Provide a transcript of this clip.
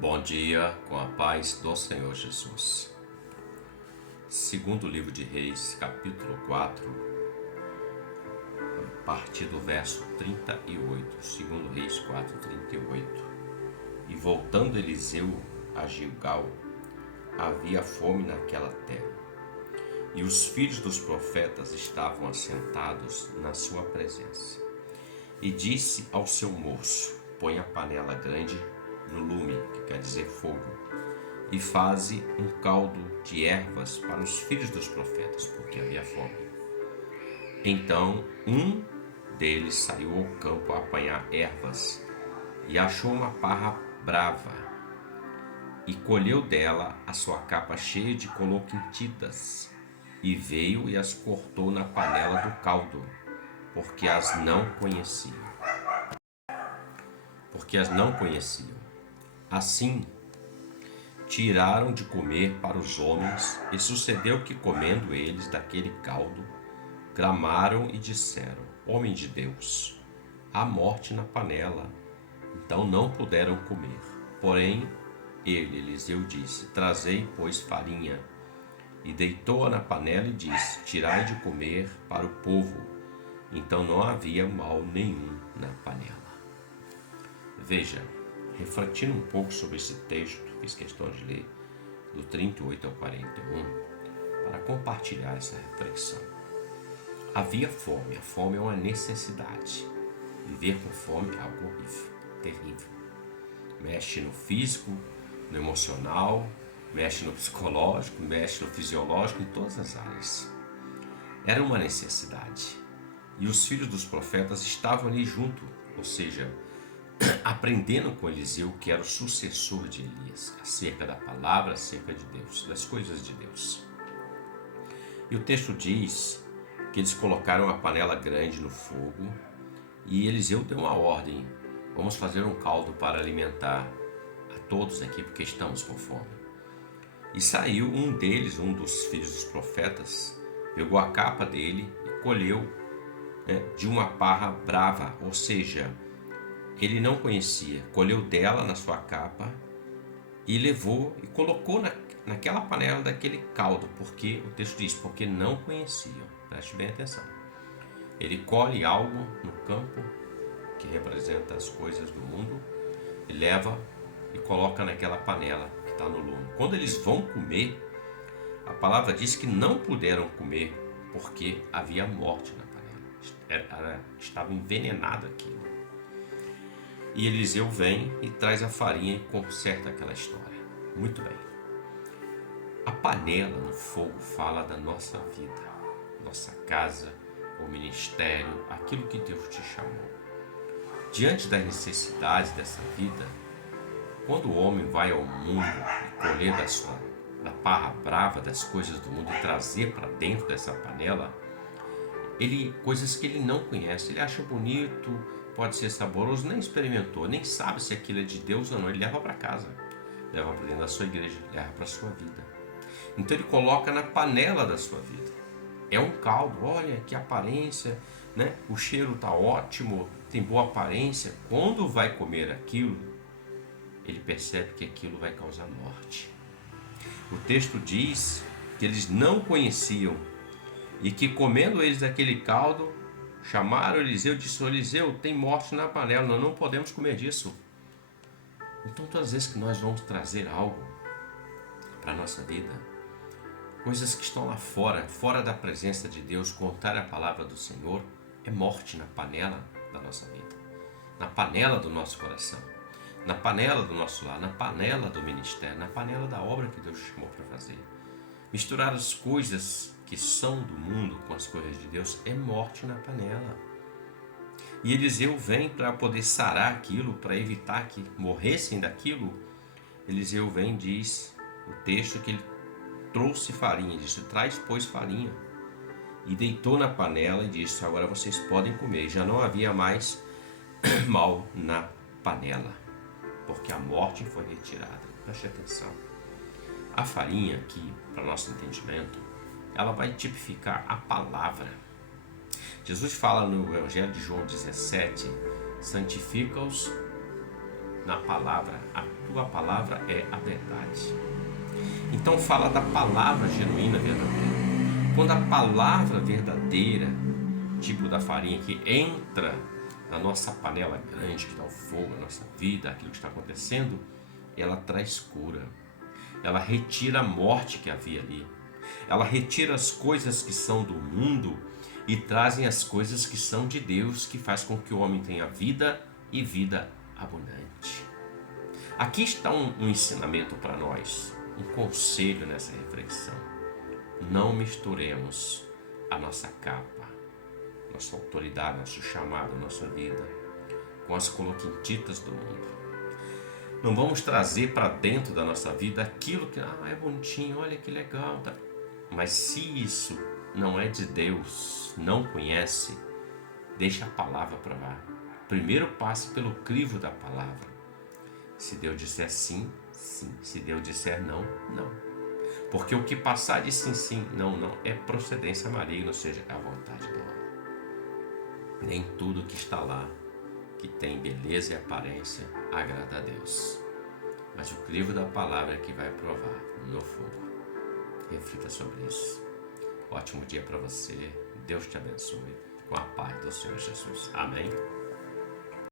Bom dia, com a paz do Senhor Jesus. Segundo livro de Reis, capítulo 4, a partir do verso 38. Segundo Reis 4, 38. E voltando Eliseu a Gilgal, havia fome naquela terra, e os filhos dos profetas estavam assentados na sua presença. E disse ao seu moço: põe a panela grande no lume, que quer dizer fogo, e faze um caldo de ervas para os filhos dos profetas, porque havia fome. Então um deles saiu ao campo a apanhar ervas, e achou uma parra brava, e colheu dela a sua capa cheia de coloquintidas, e veio e as cortou na panela do caldo, porque as não conheciam. Assim, tiraram de comer para os homens, e sucedeu que, comendo eles daquele caldo, clamaram e disseram: homem de Deus, há morte na panela. Então não puderam comer. Porém, Eliseu, disse: trazei, pois, farinha. E deitou-a na panela e disse: tirai de comer para o povo. Então não havia mal nenhum na panela. Veja, refletindo um pouco sobre esse texto, fiz questão de ler do 38 ao 41, para compartilhar essa reflexão. Havia fome. A fome é uma necessidade. Viver com fome é algo horrível, terrível. Mexe no físico, no emocional, mexe no psicológico, mexe no fisiológico, em todas as áreas. Era uma necessidade. E os filhos dos profetas estavam ali junto, ou seja, aprendendo com Eliseu, que era o sucessor de Elias, acerca da palavra, acerca de Deus, das coisas de Deus. E o texto diz que eles colocaram uma panela grande no fogo, e Eliseu deu uma ordem: vamos fazer um caldo para alimentar a todos aqui, porque estamos com fome. E saiu um deles, um dos filhos dos profetas, pegou a capa dele e colheu de uma parra brava, ou seja, ele não conhecia, colheu dela na sua capa e levou e colocou naquela panela daquele caldo, porque o texto diz, porque não conheciam. Preste bem atenção. Ele colhe algo no campo, que representa as coisas do mundo, e leva e coloca naquela panela que está no lume. Quando eles vão comer, a palavra diz que não puderam comer, porque havia morte na panela. Estava envenenado aquilo. E Eliseu vem e traz a farinha e conserta aquela história. Muito bem. A panela no fogo fala da nossa vida, nossa casa, o ministério, aquilo que Deus te chamou. Diante das necessidades dessa vida, quando o homem vai ao mundo e colher da parra brava das coisas do mundo e trazer para dentro dessa panela, coisas que ele não conhece, ele acha bonito, pode ser saboroso, nem experimentou, nem sabe se aquilo é de Deus ou não, ele leva para casa, leva para dentro da sua igreja, leva para a sua vida. Então ele coloca na panela da sua vida. É um caldo, olha que aparência, né? O cheiro está ótimo, tem boa aparência. Quando vai comer aquilo, ele percebe que aquilo vai causar morte. O texto diz que eles não conheciam e que, comendo eles aquele caldo, chamaram Eliseu e disseram: Eliseu, tem morte na panela, nós não podemos comer disso. Então, todas as vezes que nós vamos trazer algo para a nossa vida, coisas que estão lá fora, fora da presença de Deus, contar a palavra do Senhor, é morte na panela da nossa vida, na panela do nosso coração, na panela do nosso lar, na panela do ministério, na panela da obra que Deus chamou para fazer. Misturar as coisas que são do mundo com as coisas de Deus é morte na panela. E Eliseu vem para poder sarar aquilo, para evitar que morressem daquilo. Eliseu vem e diz, o texto, que ele trouxe farinha, disse: traz, pois, farinha. E deitou na panela e disse: agora vocês podem comer. Já não havia mais mal na panela, porque a morte foi retirada. Preste atenção. A farinha aqui, para nosso entendimento, ela vai tipificar a palavra. Jesus fala no Evangelho de João 17, santifica-os na palavra. A tua palavra é a verdade. Então fala da palavra genuína, verdadeira. Quando a palavra verdadeira, tipo da farinha que entra na nossa panela grande, que dá o fogo, a nossa vida, aquilo que está acontecendo, ela traz cura. Ela retira a morte que havia ali. Ela retira as coisas que são do mundo e trazem as coisas que são de Deus, que faz com que o homem tenha vida e vida abundante. Aqui está um ensinamento para nós, um conselho nessa reflexão. Não misturemos a nossa capa, nossa autoridade, nosso chamado, nossa vida, com as coloquintitas do mundo. Não vamos trazer para dentro da nossa vida aquilo que é bonitinho, olha que legal. Tá? Mas se isso não é de Deus, não conhece, deixa a palavra para lá. Primeiro passe pelo crivo da palavra. Se Deus disser sim, sim. Se Deus disser não, não. Porque o que passar de sim, sim, não, não, é procedência maligna, ou seja, é a vontade do homem. Nem tudo que está lá, que tem beleza e aparência, agrada a Deus. Mas o crivo da palavra é que vai provar no fogo. Reflita sobre isso. Ótimo dia para você. Deus te abençoe. Com a paz do Senhor Jesus. Amém.